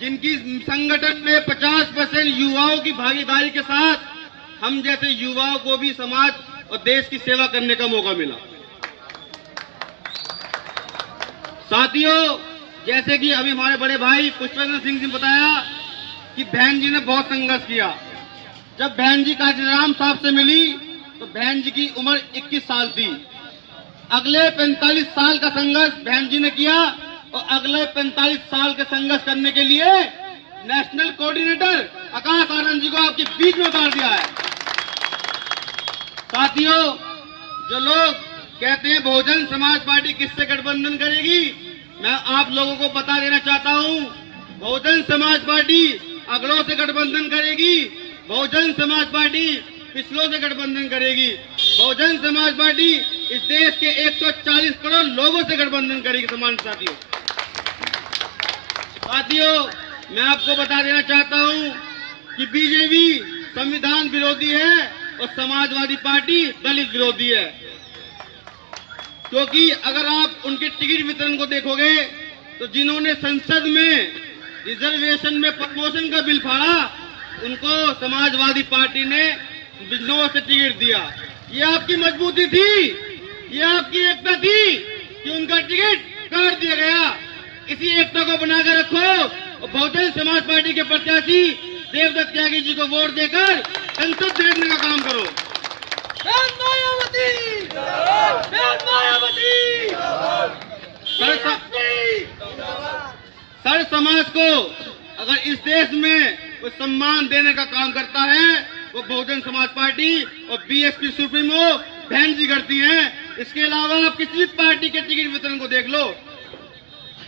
जिनकी संगठन में 50% युवाओं की भागीदारी के साथ हम जैसे युवाओं को भी समाज और देश की सेवा करने का मौका मिला। साथियों, जैसे कि अभी हमारे बड़े भाई पुष्पेंद्र सिंह जी ने बताया कि बहन जी ने बहुत संघर्ष किया। जब बहन जी कांचीराम साहब से मिली तो बहन जी की उम्र 21 साल थी। अगले 45 साल का संघर्ष बहन जी ने किया और अगले 45 साल के संघर्ष करने के लिए नेशनल कोऑर्डिनेटर आकाश आनंद जी को आपके बीच में उतार दिया है। साथियों, जो लोग कहते हैं बहुजन समाज पार्टी किससे गठबंधन करेगी, मैं आप लोगों को बता देना चाहता हूं, बहुजन समाज पार्टी अगड़ों से गठबंधन करेगी, बहुजन समाज पार्टी पिछलों से गठबंधन करेगी, बहुजन समाज पार्टी इस देश के 140 करोड़ लोगों से गठबंधन करेगी। सम्मानित साथियों, मैं आपको बता देना चाहता हूं कि बीजेपी संविधान विरोधी है और समाजवादी पार्टी दलित विरोधी है। क्योंकि अगर आप उनके टिकट वितरण को देखोगे तो जिन्होंने संसद में रिजर्वेशन में प्रमोशन का बिल फाड़ा, उनको समाजवादी पार्टी ने बिजनौर से टिकट दिया। ये आपकी मजबूती थी, ये आपकी एकता थी कि उनका टिकट काट दिया गया। इसी एकता को बनाकर रखो और बहुजन समाज पार्टी के प्रत्याशी देवदत्त त्यागी जी को वोट देकर संसद भेजने का काम करो। सर समाज को अगर इस देश में कोई सम्मान देने का काम करता है वो बहुजन समाज पार्टी और बीएसपी सुप्रीमो बहन जी करती हैं। इसके अलावा आप किसी भी पार्टी के टिकट वितरण को देख लो,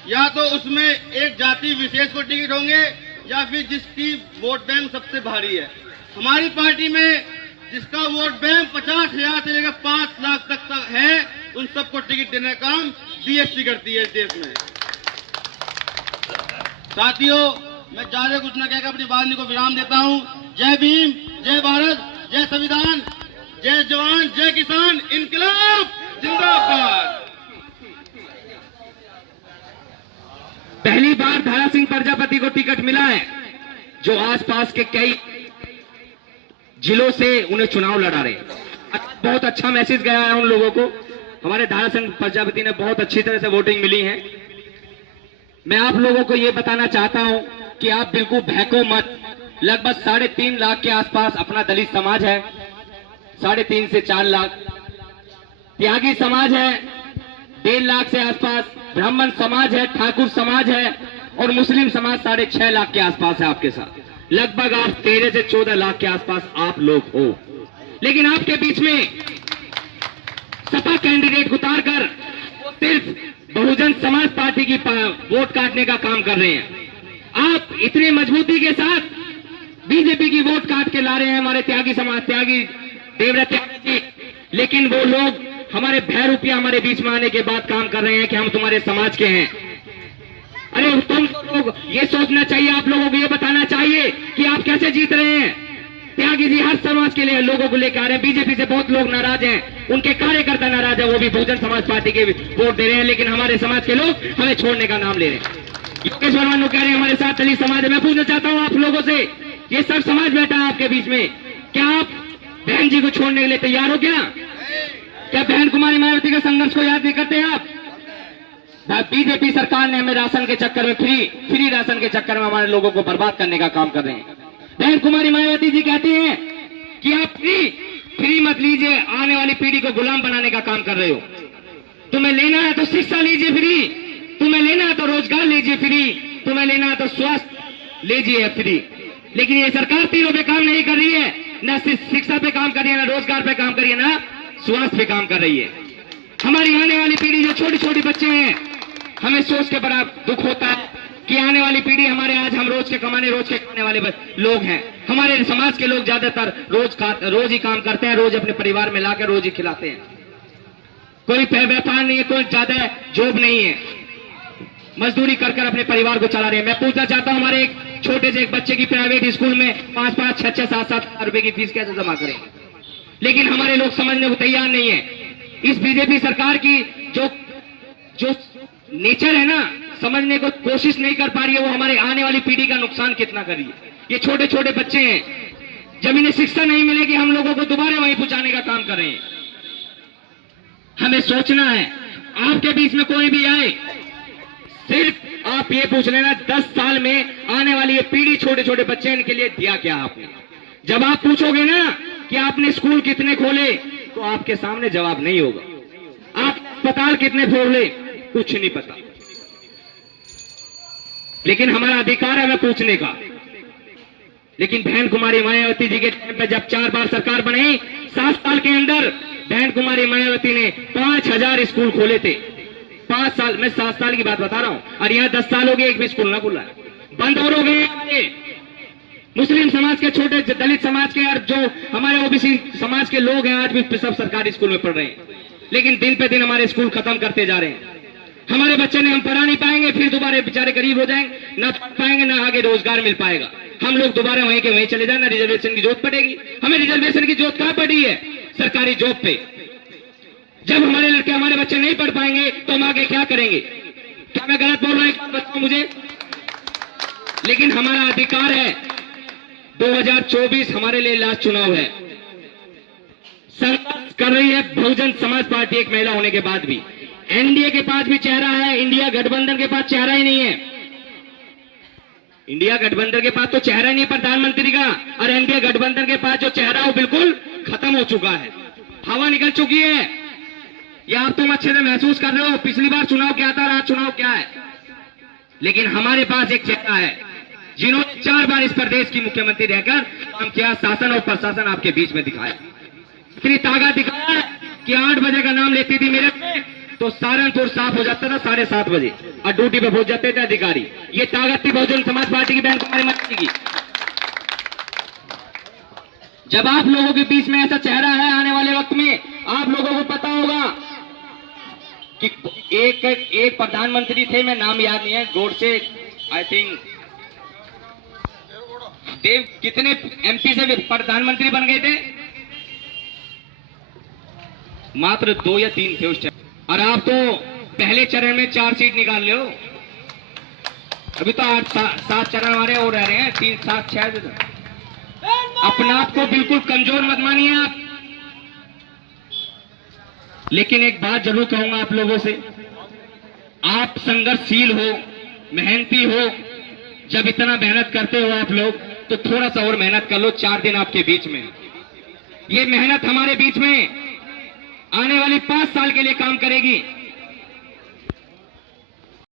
या तो उसमें एक जाति विशेष को टिकट होंगे या फिर जिसकी वोट बैंक सबसे भारी है। हमारी पार्टी में जिसका वोट बैंक 50,000 से लेकर 5 लाख तक है, उन सबको टिकट देने का काम बीएसपी करती है इस देश में। साथियों, मैं ज्यादा कुछ न कहकर अपनी वाणी को विराम देता हूं। जय भीम, जय भारत, जय संविधान, जय जवान, जय किसान, इनकलाब जिंदाबाद। पहली बार धारा सिंह प्रजापति को टिकट मिला है, जो आसपास के कई जिलों से उन्हें चुनाव लड़ा रहे। बहुत अच्छा मैसेज गया है उन लोगों को। हमारे धारा सिंह प्रजापति ने बहुत अच्छी तरह से वोटिंग मिली है। मैं आप लोगों को यह बताना चाहता हूं कि आप बिल्कुल बहको मत। लगभग 3.5 लाख के आसपास अपना दलित समाज है, 3.5 से 4 लाख त्यागी समाज है, 1.5 लाख से आसपास ब्राह्मण समाज है, ठाकुर समाज है और मुस्लिम समाज 6.5 लाख के आसपास है आपके साथ। लगभग आप 13 से 14 लाख के आसपास आप लोग हो। लेकिन आपके बीच में सपा कैंडिडेट उतार कर सिर्फ बहुजन समाज पार्टी की वोट काटने का काम कर रहे हैं। आप इतनी मजबूती के साथ बीजेपी की वोट काट के ला रहे हैं हमारे त्यागी समाज, त्यागी देवदत्त त्यागी जी। लेकिन वो लोग हमारे भैरूपिया हमारे बीच में आने के बाद काम कर रहे हैं कि हम तुम्हारे समाज के हैं। अरे तुम लोग ये सोचना चाहिए, आप लोगों को ये बताना चाहिए कि आप कैसे जीत रहे हैं। त्यागी जी हर समाज के लिए लोगों को लेकर आ रहे हैं। बीजेपी से बहुत लोग नाराज हैं, उनके कार्यकर्ता नाराज हैं, वो भी बहुजन समाज पार्टी के वोट दे रहे हैं। लेकिन हमारे समाज के लोग हमें छोड़ने का नाम ले रहे हैं। योगेश वर्मा लोग कह रहे हैं हमारे साथ दलित समाज है। मैं पूछना चाहता हूं आप लोगों से, ये सब समाज बैठा है आपके बीच में, क्या आप बहन जी को छोड़ने के लिए तैयार हो? क्या बहन कुमारी मायावती के संघर्ष को याद नहीं करते आप? बीजेपी सरकार ने हमें राशन के चक्कर में फ्री राशन के चक्कर में हमारे लोगों को बर्बाद करने का काम कर रहे हैं। बहन कुमारी मायावती जी कहती हैं कि आप फ्री मत लीजिए, आने वाली पीढ़ी को गुलाम बनाने का काम कर रहे हो। तुम्हें लेना है तो शिक्षा लीजिए फ्री, तुम्हें लेना है तो रोजगार लीजिए फ्री, तुम्हें लेना है तो स्वास्थ्य लीजिए फ्री। लेकिन ये सरकार तीनों पे काम नहीं कर रही है, न शिक्षा पे काम कर रही है, न रोजगार पे काम कर रही है, न स्वास्थ्य पे काम कर रही है। हमारी आने वाली पीढ़ी जो छोटी छोटी बच्चे हैं, हमें सोच के बड़ा दुख होता है कि आने वाली पीढ़ी हमारे आज हम रोज के कमाने रोज के खाने वाले लोग हैं। हमारे समाज के लोग ज्यादातर रोज ही काम करते हैं, रोज अपने परिवार में लाकर रोज ही खिलाते हैं। कोई व्यापार नहीं है, कोई ज्यादा जॉब नहीं है, मजदूरी कर कर अपने परिवार को चला रहे हैं। मैं पूछना चाहता हूं, हमारे एक छोटे से एक बच्चे की प्राइवेट स्कूल में 5-5, 6-6, 7-7 हजार रुपए की फीस कैसे जमा करें? लेकिन हमारे लोग समझने को तैयार नहीं है। इस बीजेपी सरकार की जो नेचर है ना, समझने को कोशिश नहीं कर पा रही है वो हमारे आने वाली पीढ़ी का नुकसान कितना कर रही है। ये छोटे छोटे बच्चे हैं, जब इन्हें शिक्षा नहीं मिलेगी हम लोगों को दोबारा वहीं पहुंचाने का काम कर रहे हैं। हमें सोचना है, आपके बीच में कोई भी आए, सिर्फ आप ये पूछ लेना 10 साल में आने वाली ये पीढ़ी, छोटे छोटे बच्चे, इनके लिए दिया क्या आपने। जब आप पूछोगे ना कि आपने स्कूल कितने खोले, तो आपके सामने जवाब नहीं होगा। आप अस्पताल कितने खोले, कुछ नहीं पता। लेकिन हमारा अधिकार है हमें पूछने का। लेकिन बहन कुमारी मायावती जी के टाइम पे जब 4 बार सरकार बनी, 7 साल के अंदर बहन कुमारी मायावती ने 5000 स्कूल खोले थे। 5 साल, मैं 7 साल की बात बता रहा हूं, और यहाँ 10 साल हो गए एक भी स्कूल ना खुला है, बंद और हो गए हमारे मुस्लिम समाज के, छोटे दलित समाज के, और जो हमारे ओबीसी समाज के लोग हैं आज भी सब सरकारी स्कूल में पढ़ रहे हैं। लेकिन दिन पे दिन हमारे स्कूल खत्म करते जा रहे हैं। हमारे बच्चे ने हम पढ़ा नहीं पाएंगे, फिर दोबारा बेचारे गरीब हो जाएंगे, ना पढ़ पाएंगे, ना आगे रोजगार मिल पाएगा। हम लोग दोबारा वहीं के वहीं चले जाए, ना रिजर्वेशन की जरूरत पड़ेगी। हमें रिजर्वेशन की जरूरत कहां पड़ी है? सरकारी जॉब पे। जब हमारे लड़के, हमारे बच्चे नहीं पढ़ पाएंगे तो हम आगे क्या करेंगे? क्या मैं गलत बोल रहा हूं? बताओ मुझे। लेकिन हमारा अधिकार है। 2024 हमारे लिए लास्ट चुनाव है। संघर्ष कर रही है बहुजन समाज पार्टी, एक महिला होने के बाद भी। एनडीए के पास भी चेहरा है, इंडिया गठबंधन के पास चेहरा ही नहीं है। इंडिया गठबंधन के पास तो चेहरा ही नहीं प्रधानमंत्री का, और एनडीए गठबंधन के पास जो चेहरा वो बिल्कुल खत्म हो चुका है, हवा निकल चुकी है। ये आप तुम अच्छे से महसूस कर रहे हो। पिछली बार चुनाव क्या था, आज चुनाव क्या है। लेकिन हमारे पास एक चेहरा है जिन्होंने 4 बार इस प्रदेश की मुख्यमंत्री रहकर काम किया, शासन और प्रशासन आपके बीच में दिखाया। इतनी ताकत दिखाया कि 8 बजे का नाम लेती थी मेरठ में तो सहारनपुर साफ हो जाता था 7:30 बजे, और ड्यूटी पे पहुंच जाते थे अधिकारी। ये ताकत थी बहुजन समाज पार्टी की, बहन कुमारी मायावती की। जब आप लोगों के बीच में ऐसा चेहरा है, आने वाले वक्त में आप लोगों को पता होगा कि एक प्रधानमंत्री थे, मैं नाम याद नहीं है, गोडसे, आई थिंक देव, कितने एमपी से प्रधानमंत्री बन गए थे? मात्र 2 या 3 थे उस टाइम। और आप तो पहले चरण में 4 सीट निकाल ले हो। अभी तो 7 चरण हमारे और रह रहे हैं, 3, 7, 6। अपना आप को बिल्कुल कमजोर मत मानिए आप। लेकिन एक बात जरूर कहूंगा आप लोगों से, आप संघर्षशील हो, मेहनती हो। जब इतना मेहनत करते हो आप लोग, तो थोड़ा सा और मेहनत कर लो। 4 दिन आपके बीच में, ये मेहनत हमारे बीच में आने वाली 5 साल के लिए काम करेगी।